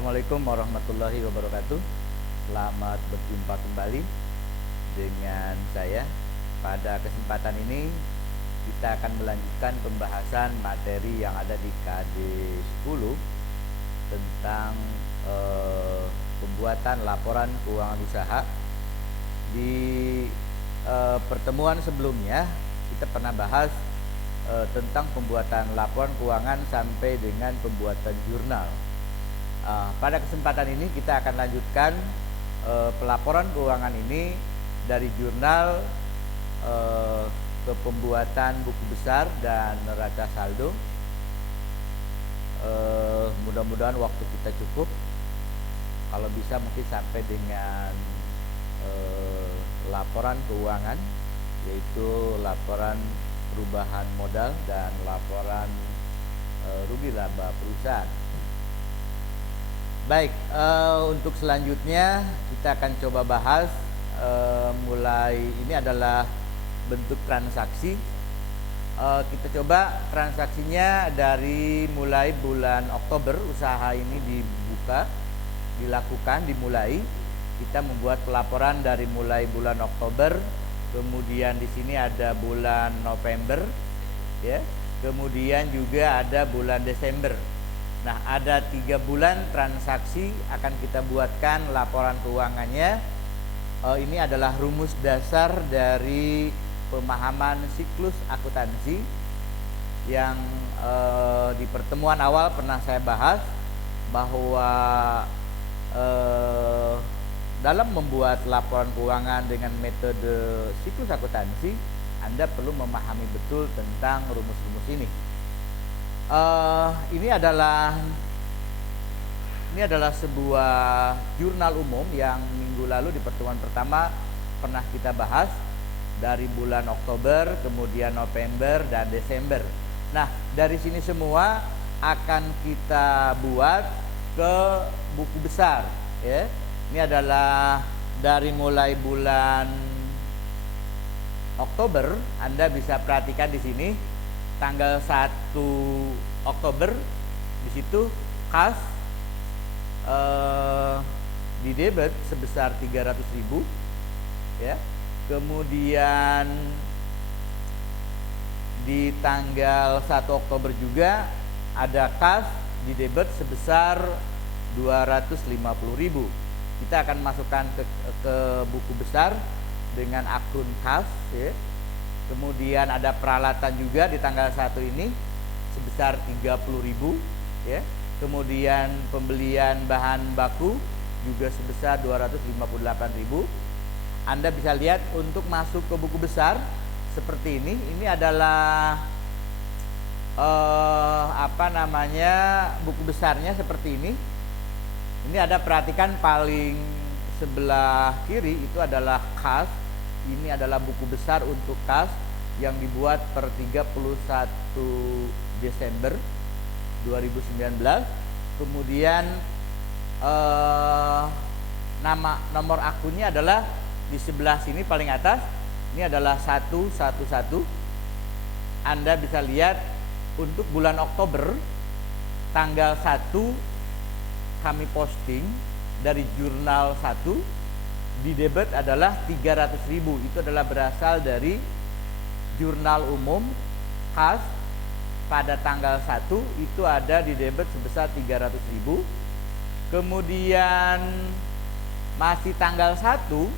Assalamualaikum warahmatullahi wabarakatuh. Selamat berjumpa kembali dengan saya. Pada kesempatan ini kita akan melanjutkan pembahasan materi yang ada di KD 10 tentang pembuatan laporan keuangan usaha. Di pertemuan sebelumnya kita pernah bahas tentang pembuatan laporan keuangan sampai dengan pembuatan jurnal. Pada kesempatan ini kita akan lanjutkan pelaporan keuangan ini dari jurnal ke pembuatan buku besar dan neraca saldo. Mudah-mudahan waktu kita cukup. Kalau bisa mungkin sampai dengan laporan keuangan, yaitu laporan perubahan modal dan laporan rugi laba perusahaan. Baik, untuk selanjutnya kita akan coba bahas mulai ini adalah bentuk transaksi. Kita coba transaksinya dari mulai bulan Oktober. Usaha ini dimulai. Kita membuat pelaporan dari mulai bulan Oktober. Kemudian di sini ada bulan November, ya. Kemudian juga ada bulan Desember. Nah, ada 3 bulan transaksi akan kita buatkan laporan keuangannya. Ini adalah rumus dasar dari pemahaman siklus akuntansi yang di pertemuan awal pernah saya bahas bahwa dalam membuat laporan keuangan dengan metode siklus akuntansi, Anda perlu memahami betul tentang rumus-rumus ini. Ini adalah sebuah jurnal umum yang minggu lalu di pertemuan pertama pernah kita bahas dari bulan Oktober, kemudian November dan Desember. Nah, dari sini semua akan kita buat ke buku besar, ya. Ini adalah dari mulai bulan Oktober. Anda bisa perhatikan di sini tanggal 1 Oktober, di situ kas di debit sebesar 300.000, ya. Kemudian di tanggal 1 Oktober juga ada kas di debit sebesar 250.000. Kita akan masukkan ke buku besar dengan akun kas, ya. Kemudian ada peralatan juga di tanggal 1 ini sebesar 30.000, ya. Kemudian pembelian bahan baku juga sebesar 258.000. Anda bisa lihat untuk masuk ke buku besar seperti ini. Ini adalah buku besarnya seperti ini. Ini ada, perhatikan paling sebelah kiri itu adalah kas. Ini adalah buku besar untuk kas yang dibuat per 31 Desember 2019. Kemudian nomor akunnya adalah di sebelah sini paling atas. Ini adalah 111. Anda bisa lihat untuk bulan Oktober tanggal 1 kami posting dari jurnal 1 di debit adalah 300.000. Itu adalah berasal dari jurnal umum kas pada tanggal 1 itu ada di debit sebesar 300.000. Kemudian masih tanggal 1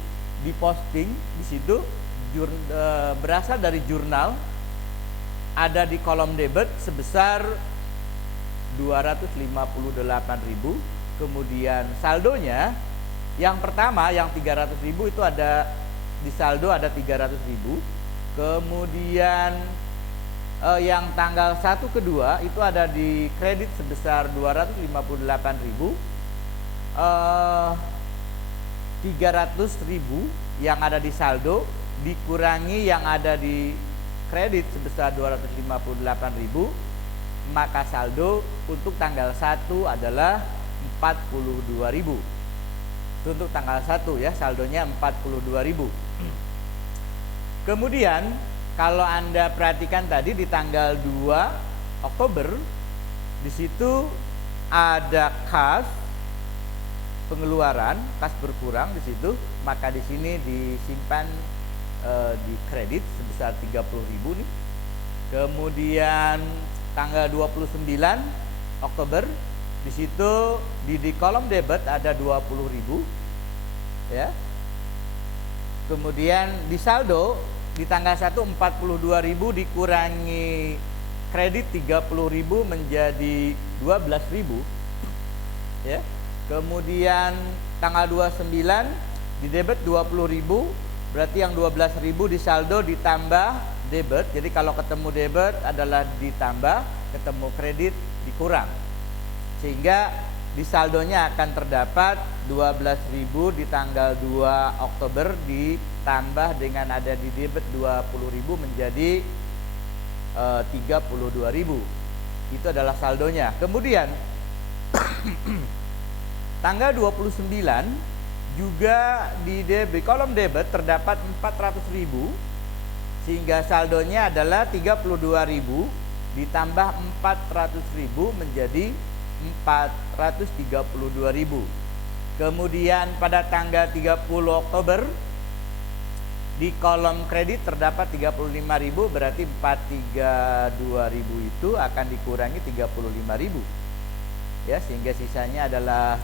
diposting di situ berasal dari jurnal ada di kolom debit sebesar 258.000. Kemudian saldonya yang pertama yang 300.000 itu ada di saldo ada 300.000. Kemudian yang tanggal 1 kedua itu ada di kredit sebesar 258.000. 300.000 yang ada di saldo dikurangi yang ada di kredit sebesar 258.000, maka saldo untuk tanggal 1 adalah 42.000. Untuk tanggal 1 ya, saldonya 42.000. Kemudian kalau Anda perhatikan tadi di tanggal 2 Oktober di situ ada kas pengeluaran, kas berkurang di situ, maka di sini disimpan di kredit sebesar 30.000 nih. Kemudian tanggal 29 Oktober di situ di kolom debit ada 20.000 ya. Kemudian di saldo di tanggal 1 42.000 dikurangi kredit 30.000 menjadi 12.000 ya. Kemudian tanggal 29 di debit 20.000, berarti yang 12.000 di saldo ditambah debit. Jadi kalau ketemu debit adalah ditambah, ketemu kredit dikurang. Sehingga di saldonya akan terdapat 12.000 di tanggal 2 Oktober ditambah dengan ada di debit 20.000 menjadi 32.000. Itu adalah saldonya. Kemudian tanggal 29 juga di kolom debit terdapat 400.000 sehingga saldonya adalah 32.000 ditambah 400.000 menjadi 432.000. Kemudian pada tanggal 30 Oktober di kolom kredit terdapat 35.000, berarti 432.000 itu akan dikurangi 35.000 ya, sehingga sisanya adalah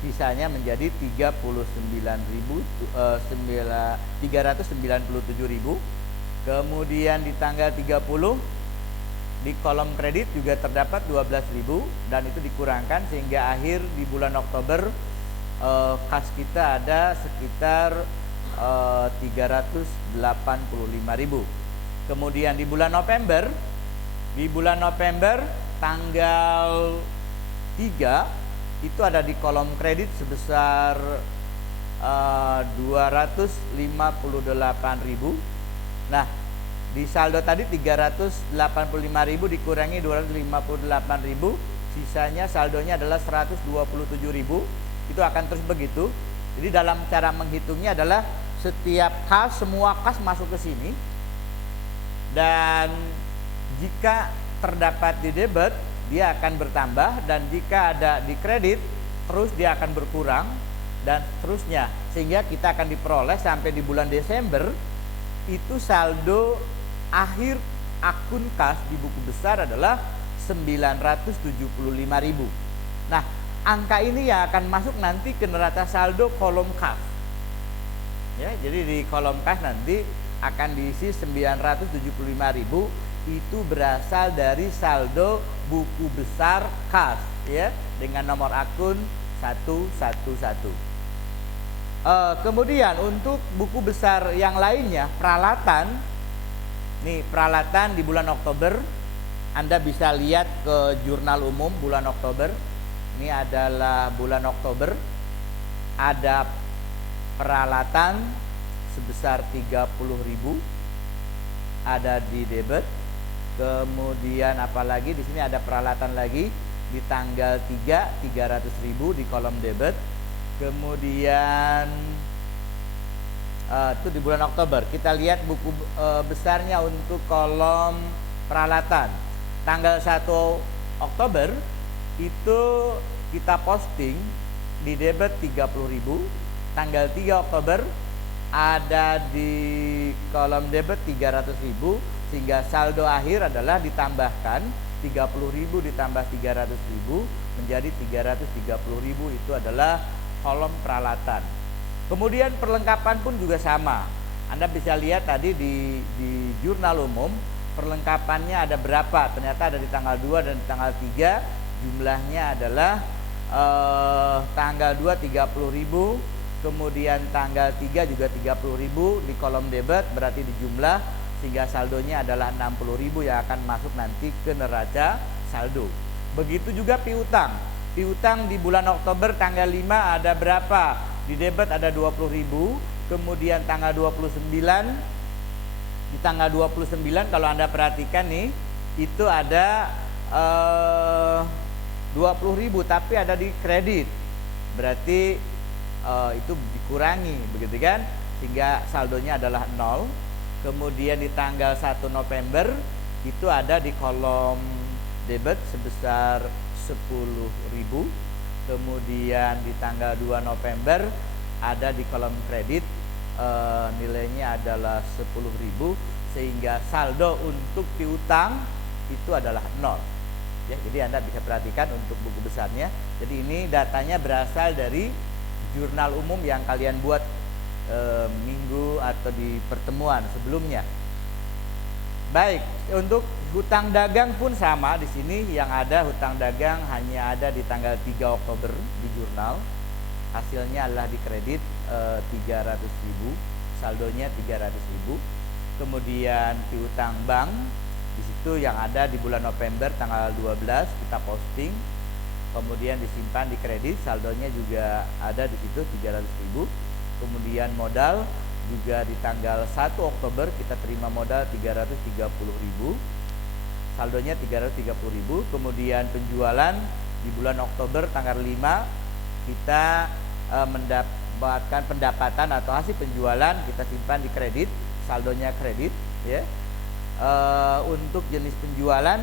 sisanya menjadi 397.000. Kemudian di tanggal 30 di kolom kredit juga terdapat 12.000 dan itu dikurangkan sehingga akhir di bulan Oktober kas kita ada sekitar 385.000. Kemudian di bulan November tanggal 3 itu ada di kolom kredit sebesar 258.000. Nah, di saldo tadi 385.000 dikurangi 258.000, sisanya saldonya adalah 127.000. Itu akan terus begitu. Jadi dalam cara menghitungnya adalah setiap kas, semua kas masuk ke sini, dan jika terdapat di debit dia akan bertambah, dan jika ada di kredit terus dia akan berkurang dan seterusnya, sehingga kita akan diperoleh sampai di bulan Desember itu saldo akhir akun kas di buku besar adalah 975.000. Nah, angka ini yang akan masuk nanti ke neraca saldo kolom kas ya. Jadi di kolom kas nanti akan diisi 975.000, itu berasal dari saldo buku besar kas ya, dengan nomor akun 111. Kemudian untuk buku besar yang lainnya, peralatan. Nih, peralatan di bulan Oktober Anda bisa lihat ke jurnal umum bulan Oktober. Ini adalah bulan Oktober. Ada peralatan sebesar 30.000 ada di debit. Kemudian apalagi di sini ada peralatan lagi di tanggal 3 300.000 di kolom debit. Kemudian itu di bulan Oktober. Kita lihat buku besarnya untuk kolom peralatan. Tanggal 1 Oktober itu kita posting di debit 30.000. Tanggal 3 Oktober ada di kolom debit 300.000, sehingga saldo akhir adalah ditambahkan 30.000 ditambah 300.000 menjadi 330.000. Itu adalah kolom peralatan. Kemudian perlengkapan pun juga sama. Anda bisa lihat tadi di jurnal umum perlengkapannya ada berapa. Ternyata ada di tanggal 2 dan di tanggal 3. Jumlahnya adalah tanggal 2 30.000, kemudian tanggal 3 juga 30.000 di kolom debit, berarti di jumlah, sehingga saldonya adalah 60.000 yang akan masuk nanti ke neraca saldo. Begitu juga piutang. Piutang di bulan Oktober tanggal 5 ada berapa? Di debit ada 20.000, kemudian tanggal 29, di tanggal 29 kalau Anda perhatikan nih, itu ada 20.000 tapi ada di kredit. Berarti itu dikurangi, begitu kan? Sehingga saldonya adalah 0. Kemudian di tanggal 1 November itu ada di kolom debit sebesar 10.000. Kemudian di tanggal 2 November ada di kolom kredit nilainya adalah 10.000, sehingga saldo untuk piutang itu adalah 0. Ya, jadi Anda bisa perhatikan untuk buku besarnya. Jadi ini datanya berasal dari jurnal umum yang kalian buat minggu atau di pertemuan sebelumnya. Baik, untuk hutang dagang pun sama di sini. Yang ada hutang dagang hanya ada di tanggal 3 Oktober di jurnal. Hasilnya adalah di kredit 300.000, saldonya 300.000. Kemudian piutang bank di situ yang ada di bulan November tanggal 12 kita posting. Kemudian disimpan di kredit, saldonya juga ada di situ 300.000. Kemudian modal juga di tanggal 1 Oktober kita terima modal 330.000, saldonya 330.000. Kemudian penjualan di bulan Oktober tanggal 5 kita mendapatkan pendapatan atau hasil penjualan, kita simpan di kredit, saldonya kredit, ya. Untuk jenis penjualan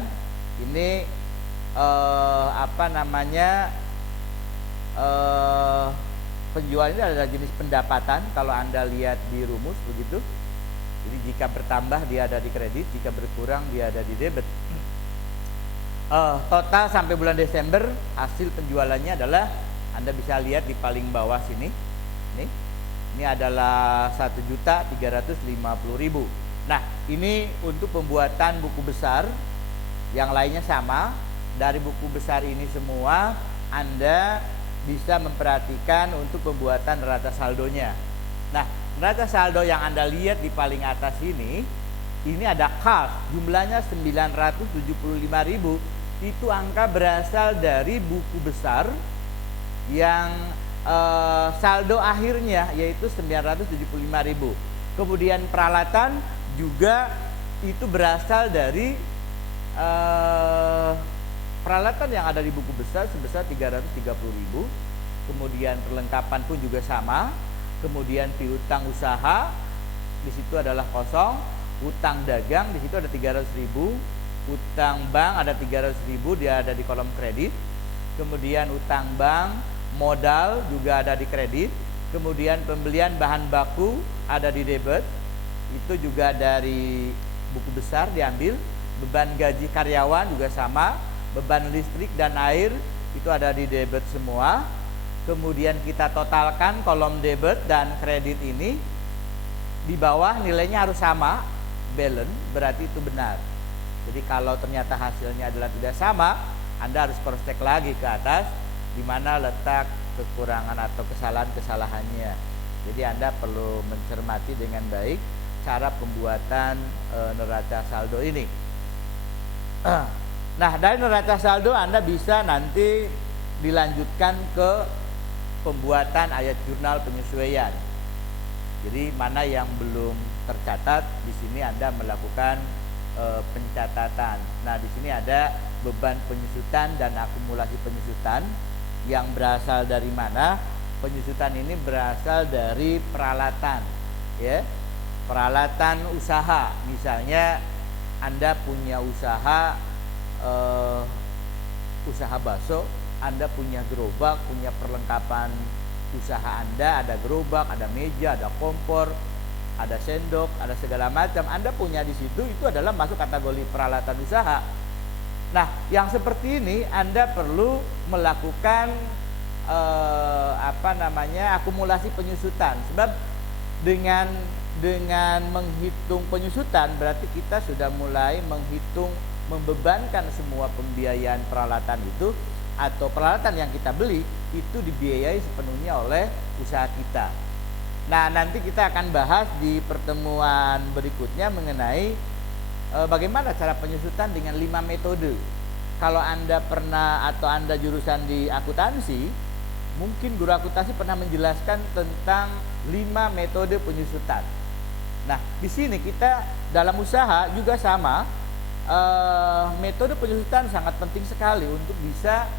ini penjualan ini adalah jenis pendapatan kalau Anda lihat di rumus begitu. Jadi jika bertambah dia ada di kredit, jika berkurang dia ada di debit. Total sampai bulan Desember hasil penjualannya adalah, Anda bisa lihat di paling bawah sini. Ini adalah 1.350.000. Nah, ini untuk pembuatan buku besar. Yang lainnya sama. Dari buku besar ini semua Anda bisa memperhatikan untuk pembuatan neraca saldonya. Nah, neraca saldo yang Anda lihat di paling atas ini ada kas, jumlahnya 975.000. Itu angka berasal dari buku besar yang saldo akhirnya yaitu 975.000. Kemudian peralatan juga itu berasal dari peralatan yang ada di buku besar sebesar 330.000. Kemudian perlengkapan pun juga sama. Kemudian piutang usaha di situ adalah kosong. Utang dagang di situ ada 300.000. Utang bank ada 300.000, dia ada di kolom kredit. Kemudian utang bank, modal juga ada di kredit. Kemudian pembelian bahan baku ada di debit, itu juga dari buku besar diambil. Beban gaji karyawan juga sama. Beban listrik dan air itu ada di debit semua. Kemudian kita totalkan kolom debit dan kredit ini, di bawah nilainya harus sama, balance, berarti itu benar. Jadi kalau ternyata hasilnya adalah tidak sama, Anda harus cross check lagi ke atas di mana letak kekurangan atau kesalahan-kesalahannya. Jadi Anda perlu mencermati dengan baik cara pembuatan neraca saldo ini. Nah, dari neraca saldo Anda bisa nanti dilanjutkan ke pembuatan ayat jurnal penyesuaian. Jadi mana yang belum tercatat, di sini Anda melakukan pencatatan. Nah, di sini ada beban penyusutan dan akumulasi penyusutan yang berasal dari mana? Penyusutan ini berasal dari peralatan, ya. Peralatan usaha. Misalnya Anda punya usaha bakso, Anda punya gerobak, punya perlengkapan usaha Anda, ada gerobak, ada meja, ada kompor, ada sendok, ada segala macam. Anda punya di situ, itu adalah masuk kategori peralatan usaha. Nah, yang seperti ini Anda perlu melakukan akumulasi penyusutan. Sebab dengan menghitung penyusutan berarti kita sudah mulai membebankan semua pembiayaan peralatan itu, atau peralatan yang kita beli itu dibiayai sepenuhnya oleh usaha kita. Nah, nanti kita akan bahas di pertemuan berikutnya mengenai bagaimana cara penyusutan dengan 5 metode. Kalau Anda pernah atau Anda jurusan di akuntansi, mungkin guru akuntansi pernah menjelaskan tentang 5 metode penyusutan. Nah, di sini kita dalam usaha juga sama. Metode penyusutan sangat penting sekali untuk bisa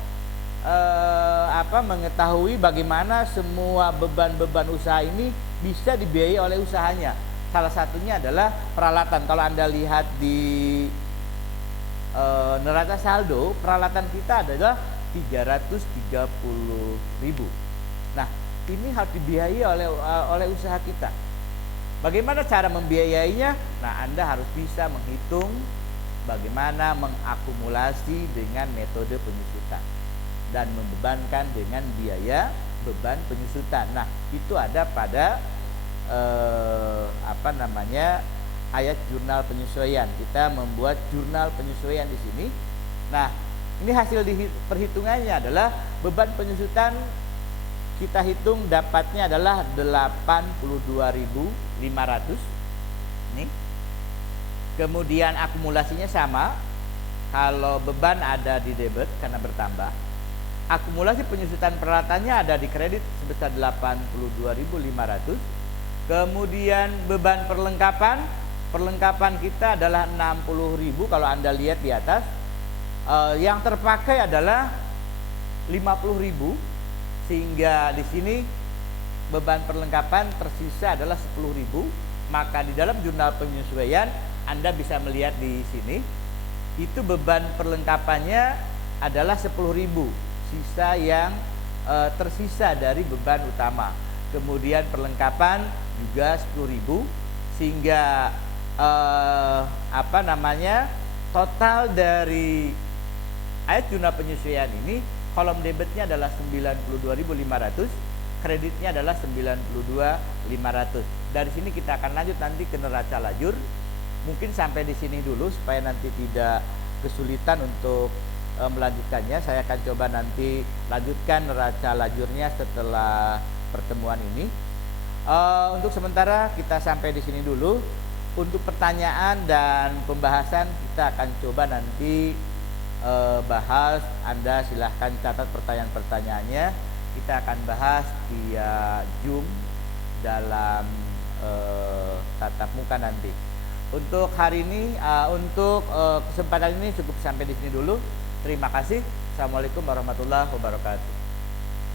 mengetahui bagaimana semua beban-beban usaha ini bisa dibiayai oleh usahanya. Salah satunya adalah peralatan. Kalau Anda lihat di neraca saldo, peralatan kita adalah 330.000. Nah, ini harus dibiayai oleh usaha kita. Bagaimana cara membiayainya? Nah, Anda harus bisa menghitung bagaimana mengakumulasi dengan metode penyusutan dan membebankan dengan biaya beban penyusutan. Nah, itu ada pada ayat jurnal penyesuaian. Kita membuat jurnal penyesuaian di sini. Nah, ini hasil perhitungannya adalah beban penyusutan kita hitung dapatnya adalah 82.500. Nih. Kemudian akumulasinya sama. Kalau beban ada di debit karena bertambah. Akumulasi penyusutan peralatannya ada di kredit sebesar 82.500. Kemudian beban perlengkapan kita adalah 60.000 kalau Anda lihat di atas. Yang terpakai adalah 50.000, sehingga di sini beban perlengkapan tersisa adalah 10.000. Maka di dalam jurnal penyesuaian Anda bisa melihat di sini itu beban perlengkapannya adalah 10.000, sisa yang tersisa dari beban utama. Kemudian perlengkapan juga 10.000, sehingga total dari ayat jurnal penyesuaian ini kolom debitnya adalah 92.500, kreditnya adalah 92.500. Dari sini kita akan lanjut nanti ke neraca lajur. Mungkin sampai di sini dulu supaya nanti tidak kesulitan untuk melanjutkannya. Saya akan coba nanti lanjutkan neraca lajurnya setelah pertemuan ini. Untuk sementara kita sampai di sini dulu. Untuk pertanyaan dan pembahasan kita akan coba nanti bahas. Anda silahkan catat pertanyaan-pertanyaannya. Kita akan bahas via Zoom dalam tatap muka nanti. Untuk hari ini, untuk kesempatan ini cukup sampai di sini dulu. Terima kasih. Assalamualaikum warahmatullahi wabarakatuh.